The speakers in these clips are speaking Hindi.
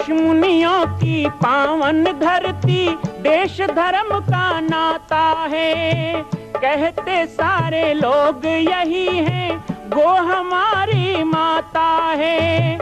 ऋषि मुनियों की पावन धरती, देश धर्म का नाता है। कहते सारे लोग यही हैं, गो हमारी माता है।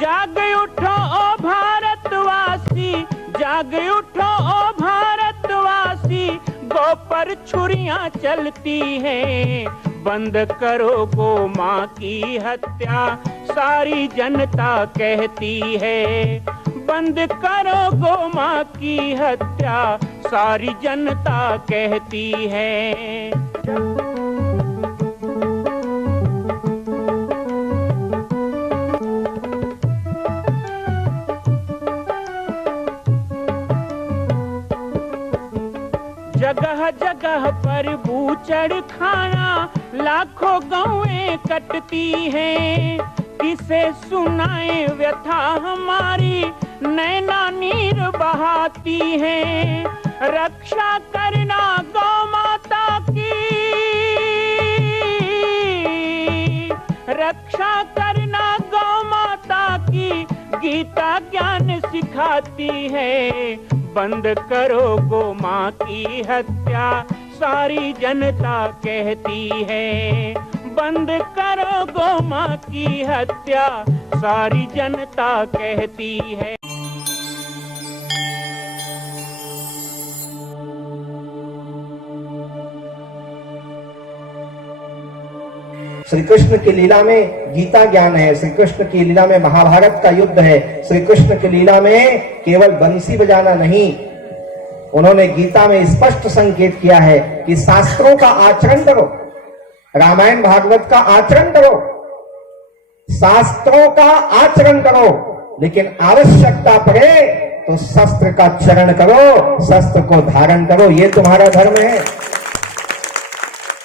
जाग उठो ओ भारतवासी, जाग उठो ओ भारतवासी, गो पर छुरियां चलती हैं। बंद करो गो माँ की हत्या, सारी जनता कहती है। बंद करो गो माँ की हत्या, सारी जनता कहती है। जगह जगह पर बूचड़ खाना, लाखों गौएं कटती हैं। किसे सुनाए व्यथा हमारी, नैना नीर बहाती हैं। रक्षा करना गौ माता की, रक्षा करना गौ माता की, गीता ज्ञान सिखाती है। बंद करो गो माँ की हत्या, सारी जनता कहती है। बंद करो गो माँ की हत्या, सारी जनता कहती है। श्री कृष्ण की लीला में गीता ज्ञान है, श्री कृष्ण की लीला में महाभारत का युद्ध है, श्री कृष्ण की लीला में केवल बंसी बजाना नहीं। उन्होंने गीता में स्पष्ट संकेत किया है कि शास्त्रों का आचरण करो, रामायण भागवत का आचरण करो, शास्त्रों का आचरण करो, लेकिन आवश्यकता पड़े तो शस्त्र का चरण करो, शस्त्र को धारण करो, ये तुम्हारा धर्म है।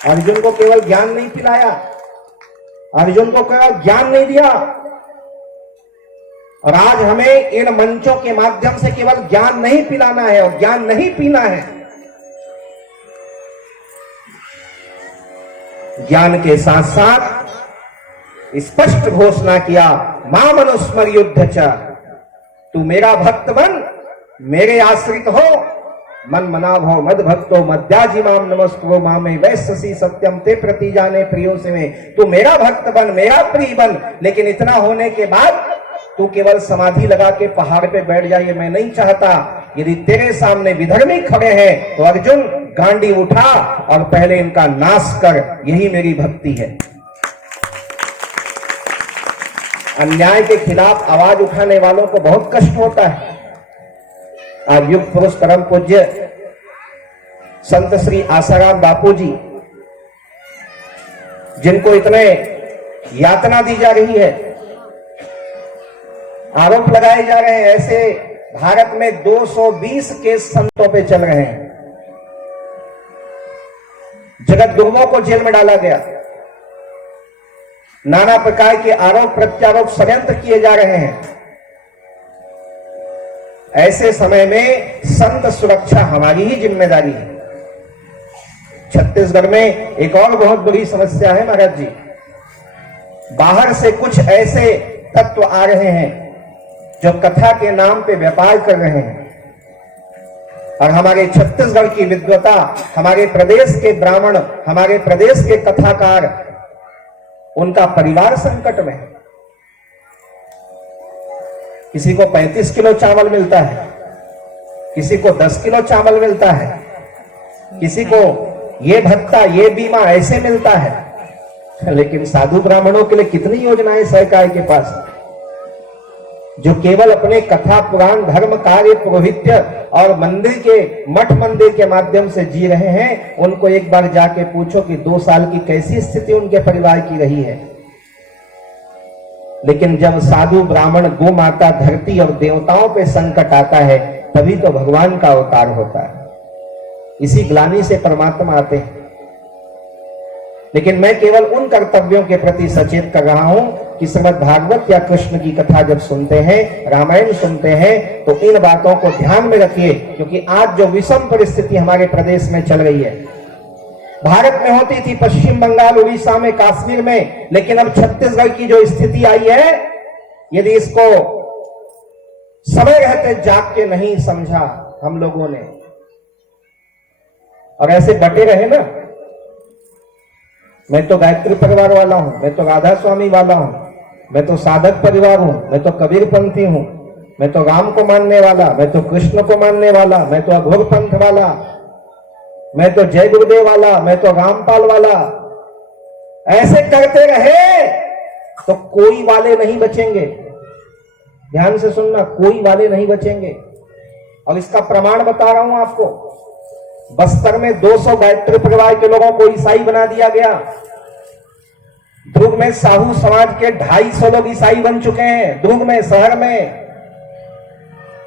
अर्जुन को केवल ज्ञान नहीं पिलाया, अर्जुन को केवल ज्ञान नहीं दिया, और आज हमें इन मंचों के माध्यम से केवल ज्ञान नहीं पिलाना है और ज्ञान नहीं पीना है, ज्ञान के साथ साथ स्पष्ट घोषणा किया, मां मनुस्मर युद्ध च, तू मेरा भक्त बन, मेरे आश्रित हो, मन मनाभ हो मद भक्तो मध्याजी माम नमस्कुरो मामे वैश्यसी सत्यम ते प्रति जाने प्रियो से में। तू मेरा भक्त बन, मेरा प्रिय बन, लेकिन इतना होने के बाद तू केवल समाधि लगा के पहाड़ पे बैठ जाए, मैं नहीं चाहता। यदि तेरे सामने विधर्मी खड़े हैं तो अर्जुन गांडी उठा और पहले इनका नाश कर, यही मेरी भक्ति है। अन्याय के खिलाफ आवाज उठाने वालों को बहुत कष्ट होता है। आज युग पुरुष परम पूज्य संत श्री आसाराम बापू जी, जिनको इतने यातना दी जा रही है, आरोप लगाए जा रहे हैं, ऐसे भारत में 220 केस संतों पे चल रहे हैं। जगत गुरुओं को जेल में डाला गया, नाना प्रकार के आरोप प्रत्यारोप षड्यंत्र किए जा रहे हैं। ऐसे समय में संत सुरक्षा हमारी ही जिम्मेदारी है। छत्तीसगढ़ में एक और बहुत बड़ी समस्या है महाराज जी, बाहर से कुछ ऐसे तत्व आ रहे हैं जो कथा के नाम पे व्यापार कर रहे हैं, और हमारे छत्तीसगढ़ की विद्वता, हमारे प्रदेश के ब्राह्मण, हमारे प्रदेश के कथाकार, उनका परिवार संकट में है। किसी को 35 किलो चावल मिलता है, किसी को 10 किलो चावल मिलता है, किसी को ये भत्ता ये बीमा ऐसे मिलता है। लेकिन साधु ब्राह्मणों के लिए कितनी योजनाएं सरकार के पास, जो केवल अपने कथा पुराण धर्म कार्य पुरोहित्य और मंदिर के मठ मंदिर के माध्यम से जी रहे हैं। उनको एक बार जाके पूछो कि 2 साल की कैसी स्थिति उनके परिवार की रही है। लेकिन जब साधु ब्राह्मण गो माता धरती और देवताओं पे संकट आता है, तभी तो भगवान का अवतार होता है। इसी ग्लानि से परमात्मा आते हैं। लेकिन मैं केवल उन कर्तव्यों के प्रति सचेत कर रहा हूं कि श्रीमद् भागवत या कृष्ण की कथा जब सुनते हैं, रामायण सुनते हैं, तो इन बातों को ध्यान में रखिए, क्योंकि आज जो विषम परिस्थिति हमारे प्रदेश में चल रही है, भारत में होती थी पश्चिम बंगाल, उड़ीसा में, कश्मीर में, लेकिन अब छत्तीसगढ़ की जो स्थिति आई है, यदि इसको समय रहते जाग के नहीं समझा हम लोगों ने, और ऐसे बटे रहे ना। मैं तो गायत्री परिवार वाला हूं, मैं तो राधा स्वामी वाला हूं, मैं तो साधक परिवार हूं, मैं तो कबीरपंथी हूं, मैं तो राम को मानने वाला, मैं तो कृष्ण को मानने वाला, मैं तो अघोर पंथ वाला, मैं तो जय गुरुदेव वाला, मैं तो रामपाल वाला। ऐसे करते रहे तो कोई वाले नहीं बचेंगे। ध्यान से सुनना, कोई वाले नहीं बचेंगे। और इसका प्रमाण बता रहा हूं आपको। बस्तर में 200 गायत्री परिवार के लोगों को ईसाई बना दिया गया। दुर्ग में साहू समाज के 250 लोग ईसाई बन चुके हैं। दुर्ग में, शहर में।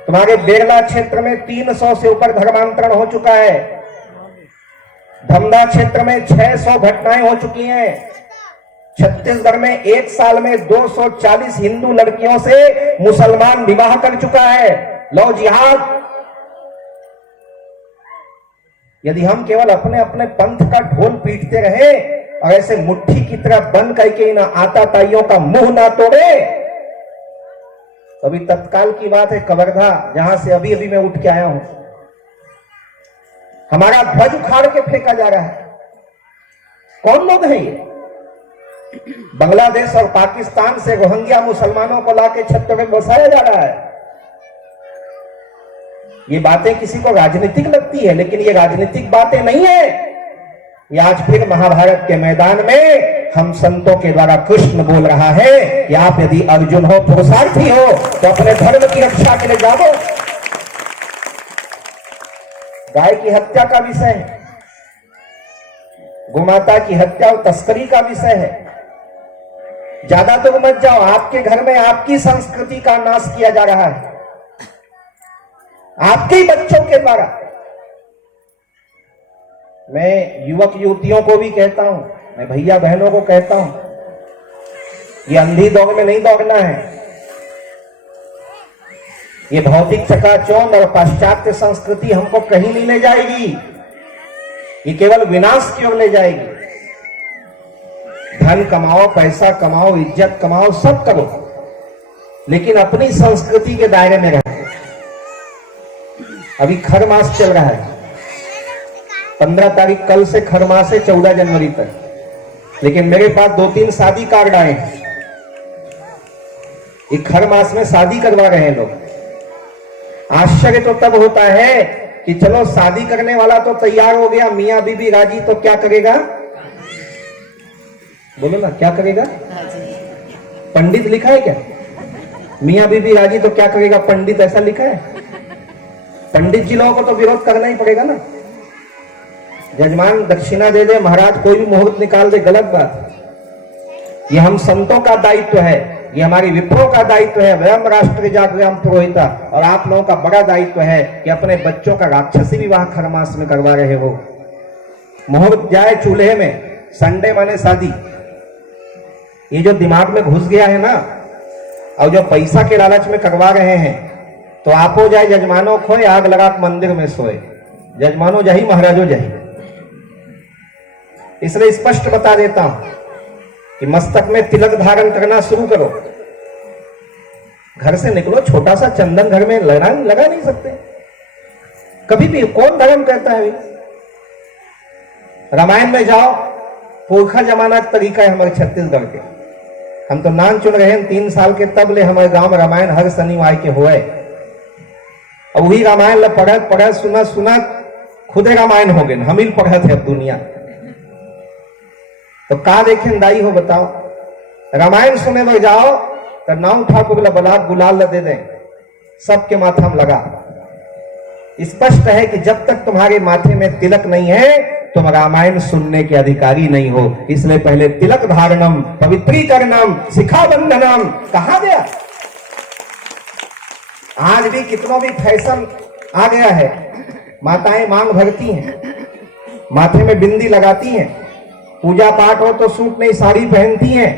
तुम्हारे बेरला क्षेत्र में 300 से ऊपर धर्मांतरण हो चुका है। धमदा क्षेत्र में 600 घटनाएं हो चुकी हैं। छत्तीसगढ़ में एक साल में 240 हिंदू लड़कियों से मुसलमान विवाह कर चुका है। लो जिहाद। यदि हम केवल अपने अपने पंथ का ढोल पीटते रहे और ऐसे मुट्ठी की तरह बंद करके इन आताताइयों का मुंह ना तोड़े, तो अभी तत्काल की बात है कवर्धा, जहां से अभी अभी मैं उठ के आया हूं, हमारा ध्वज उखाड़ के फेंका जा रहा है। कौन लोग हैं ये? बांग्लादेश और पाकिस्तान से रोहिंग्या मुसलमानों को लाके छत्तर में बसाया जा रहा है। ये बातें किसी को राजनीतिक लगती है, लेकिन ये राजनीतिक बातें नहीं है। ये आज फिर महाभारत के मैदान में हम संतों के द्वारा कृष्ण बोल रहा है कि आप यदि अर्जुन हो, पुरुषार्थी हो, तो अपने धर्म की रक्षा के लिए जाओ। गाय की हत्या का विषय है, गोमाता की हत्या और तस्करी का विषय है। ज्यादा दूर मत जाओ, आपके घर में आपकी संस्कृति का नाश किया जा रहा है, आपके ही बच्चों के द्वारा। मैं युवक युवतियों को भी कहता हूं, मैं भैया बहनों को कहता हूं, ये अंधी दौड़ में नहीं दौड़ना है। ये भौतिक चकाचौंध और पाश्चात्य संस्कृति हमको कहीं नहीं ले जाएगी। ये केवल विनाश की ओर ले जाएगी। धन कमाओ, पैसा कमाओ, इज्जत कमाओ, सब करो, लेकिन अपनी संस्कृति के दायरे में रहो। अभी खर मास चल रहा है, 15 तारीख कल से खर मास है, 14 जनवरी तक। लेकिन मेरे पास 2-3 शादी कार्ड आए हैं। एक खर मास में शादी करवा रहे हैं लोग। आश्चर्य तो तब होता है कि चलो शादी करने वाला तो तैयार हो गया, मियां बीबी राजी, तो क्या करेगा? बोलो ना, क्या करेगा? पंडित लिखा है क्या? मियां बीबी राजी तो क्या करेगा पंडित, ऐसा लिखा है? पंडित जी लोगों को तो विरोध करना ही पड़ेगा ना। जजमान दक्षिणा दे दे, महाराज कोई भी मुहूर्त निकाल दे, गलत बात। ये हम संतों का दायित्व है, ये हमारी विप्रों का दायित्व है, वयम राष्ट्र जागृम पुरोहिता। और आप लोगों का बड़ा दायित्व है कि अपने बच्चों का राक्षसी विवाह खरमास में करवा रहे हो। मुहूर्त जाए चूल्हे में, संडे माने शादी। ये जो दिमाग में घुस गया है ना, और जो पैसा के लालच में करवा रहे हैं, तो आपो जाए जजमानों खोए, आग लगा मंदिर में सोए। जजमानों जही, महाराजों जही। इसलिए स्पष्ट बता देता हूं कि मस्तक में तिलक धारण करना शुरू करो। घर से निकलो, छोटा सा चंदन घर में लगा नहीं सकते कभी भी? कौन धर्म कहता है? रामायण में जाओ, पुरखा जमाना का तरीका है हमारे छत्तीसगढ़ के। हम तो नाम चुन रहे हैं 3 साल के, तब ले हमारे गांव में रामायण हर शनिवार के हुए। और वही रामायण पढ़त सुना खुदे रामायण हो गए, हम ही पढ़त है अब दुनिया। तो का देखें दाई हो बताओ? रामायण सुने में जाओ तो नाम ठाकुर गुलाल दे दें, सबके माथा में लगा। स्पष्ट है कि जब तक तुम्हारे माथे में तिलक नहीं है, तुम रामायण सुनने के अधिकारी नहीं हो। इसलिए पहले तिलक धारणम, पवित्रीकरणम, शिखाबंधनम कहा गया। आज भी कितनों भी फैशन आ गया है, माताएं मांग भरती हैं, माथे में बिंदी लगाती हैं, पूजा पाठ हो तो सूट नहीं साड़ी पहनती हैं।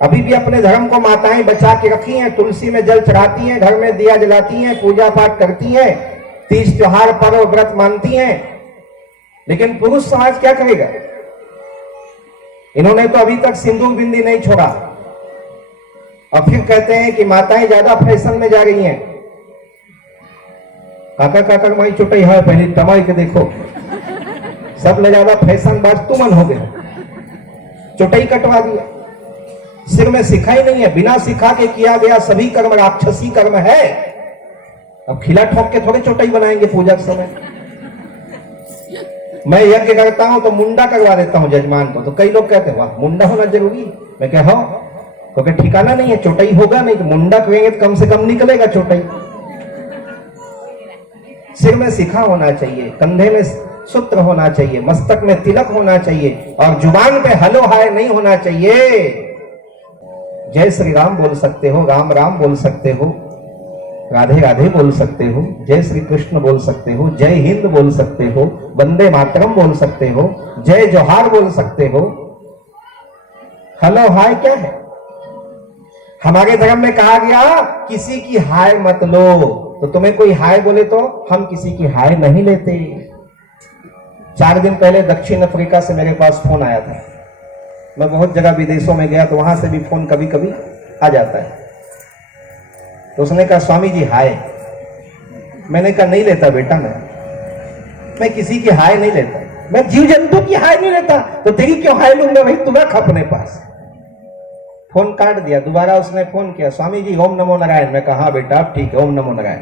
अभी भी अपने धर्म को माताएं बचा के रखी हैं, तुलसी में जल चढ़ाती हैं, घर में दिया जलाती हैं, पूजा पाठ करती हैं, तीज त्योहार पर्व व्रत मानती हैं। लेकिन पुरुष समाज क्या करेगा? इन्होंने तो अभी तक सिंदूर बिंदी नहीं छोड़ा। और फिर कहते हैं कि माताएं ज्यादा फैशन में जा रही हैं। काका काका माई चुटाई है पहले टमाई के देखो, सब ले ज्यादा फैशन बाज तुमन हो गए, चुटाई कटवा दिया। सिर में सिखा ही नहीं है, बिना सिखा के किया गया सभी कर्म राक्षसी कर्म है। अब खिला ठोक के थोड़े चुटाई बनाएंगे पूजा के समय। मैं यज्ञ करता हूं तो मुंडा करवा देता हूं जजमान को, तो कई लोग कहते हैं वाह मुंडा होना जरूरी। मैं कह हाँ, क्योंकि ठिकाना नहीं है, चोटाई होगा नहीं तो मुंडा करेंगे तो कम से कम निकलेगा चोटाई। सिर में सिखा होना चाहिए, कंधे में सूत्र होना चाहिए, मस्तक में तिलक होना चाहिए और जुबान पे हलो हाय नहीं होना चाहिए। जय श्री राम बोल सकते हो, राम राम बोल सकते हो, राधे राधे बोल सकते हो, जय श्री कृष्ण बोल सकते हो, जय हिंद बोल सकते हो, वंदे मातरम बोल सकते हो, जय जोहार बोल सकते हो। हलो हाय क्या है? हमारे धर्म में कहा गया किसी की हाय मत लो, तो तुम्हें कोई हाय बोले तो हम किसी की हाय नहीं लेते। 4 दिन पहले दक्षिण अफ्रीका से मेरे पास फोन आया था। मैं बहुत जगह विदेशों में गया तो वहां से भी फोन कभी कभी आ जाता है। तो उसने कहा स्वामी जी हाय। मैंने कहा नहीं लेता बेटा, मैं किसी की हाय नहीं लेता, मैं जीव जंतु की हाय नहीं लेता, तो तेरी क्यों हाय लूंगा भाई, तू रख अपने पास। फोन काट दिया। दोबारा उसने फोन किया, स्वामी जी ओम नमो नारायण। मैं कहा हाँ बेटा अब ठीक है, ओम नमो नारायण।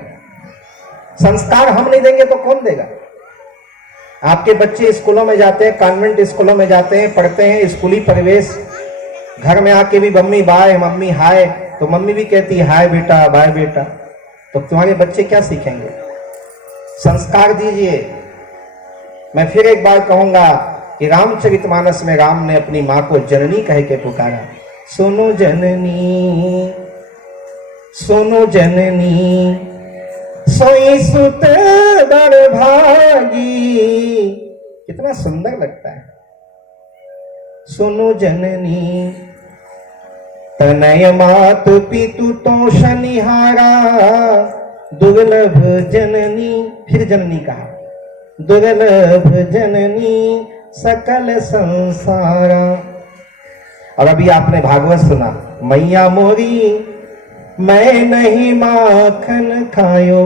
संस्कार हम नहीं देंगे तो कौन देगा? आपके बच्चे स्कूलों में जाते हैं, कॉन्वेंट स्कूलों में जाते हैं, पढ़ते हैं, स्कूली परिवेश, घर में आके भी मम्मी बाय मम्मी हाय, तो मम्मी भी कहती है हाय बेटा बाय बेटा, तो तुम्हारे बच्चे क्या सीखेंगे? संस्कार दीजिए। मैं फिर एक बार कहूंगा कि रामचरितमानस में राम ने अपनी मां को जननी कह के पुकारा, सोनो जननी सोनो जननी सोई सुत बड़ भागी। कितना सुंदर लगता है, सोनो जननी तनय मात पितु तो शनिहारा दुर्लभ जननी। फिर जननी कहा, दुर्लभ जननी सकल संसारा। और अभी आपने भागवत सुना, मैया मोरी मैं नहीं माखन खायो।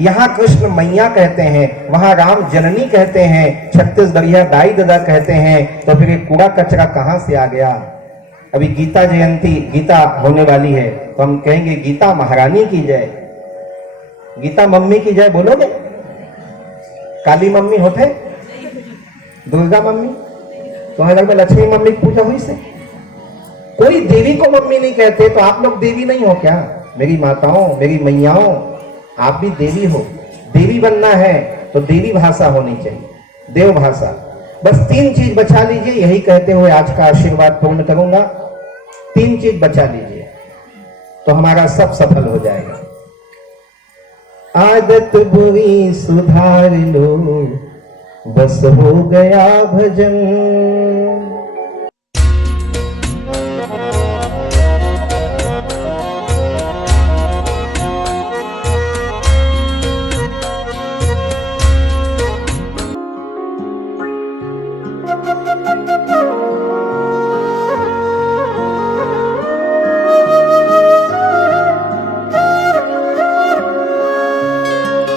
यहां कृष्ण मैया कहते हैं, वहां राम जननी कहते हैं, छत्तीसगढ़िया दाई दादा कहते हैं, तो फिर कूड़ा कचरा कहां से आ गया? अभी गीता जयंती, गीता होने वाली है, तो हम कहेंगे गीता महारानी की जय, गीता मम्मी की जय बोलोगे? काली मम्मी होते, दुर्गा मम्मी, तुम्हारे घर में लक्ष्मी मम्मी की पूजा हुई से? कोई देवी को मम्मी नहीं कहते, तो आप लोग देवी नहीं हो क्या? मेरी माताओं, मेरी मैयाओं, आप भी देवी हो। देवी बनना है तो देवी भाषा होनी चाहिए, देव भाषा। बस 3 चीज बचा लीजिए, यही कहते हुए आज का आशीर्वाद पूर्ण करूंगा। 3 चीज बचा लीजिए तो हमारा सब सफल हो जाएगा। आदत बुरी सुधार लो, बस हो गया भजन।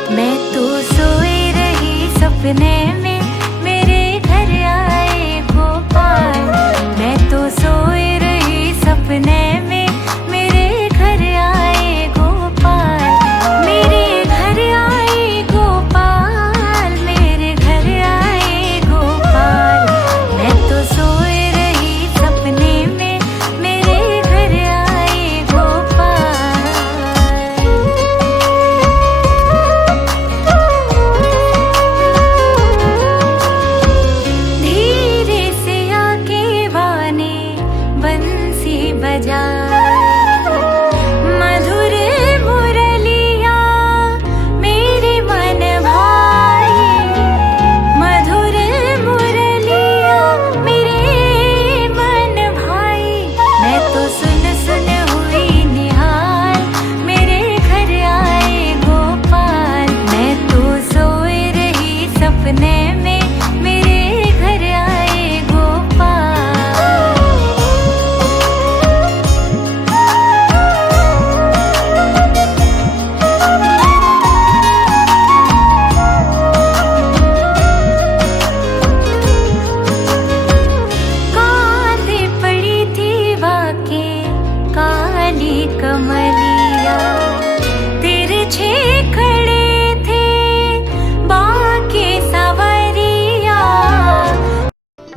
मैं तो सोई रही सपने में, मेरे घर आए गोपाल। मैं तो सोई रही सपने में, मेरे घर आए गोपाल। मेरे घर आए गोपाल, मेरे घर आए गोपाल। मैं तो सोई रही सपने में, मेरे घर आए गोपाल। धीरे से आके वाने बंसी बजा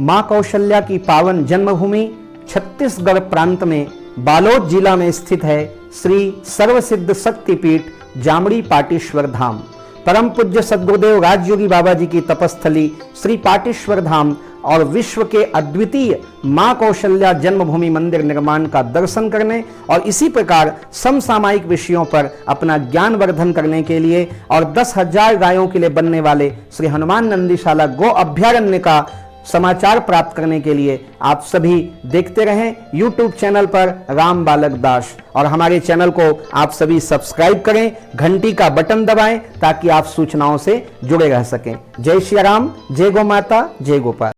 मां कौशल्या की पावन जन्मभूमि छत्तीसगढ़ प्रांत में बालोद जिला में स्थित है श्री सर्वसिद्ध शक्तिपीठ जामड़ी पाटेश्वर धाम। परम पूज्य सद्गुरुदेव राजयोगी बाबा जी की तपस्थली श्री पाटेश्वर धाम और विश्व के अद्वितीय मां कौशल्या जन्मभूमि मंदिर निर्माण का दर्शन करने और इसी प्रकार समसामयिक विषयों पर अपना ज्ञानवर्धन करने के लिए और 10,000 गायों के लिए बनने वाले श्री हनुमान नंदीशाला गो अभ्यारण्य का समाचार प्राप्त करने के लिए आप सभी देखते रहें YouTube चैनल पर राम बालक दास, और हमारे चैनल को आप सभी सब्सक्राइब करें, घंटी का बटन दबाएं ताकि आप सूचनाओं से जुड़े रह सकें। जय श्री राम, जय गौ माता, जय गोपाल।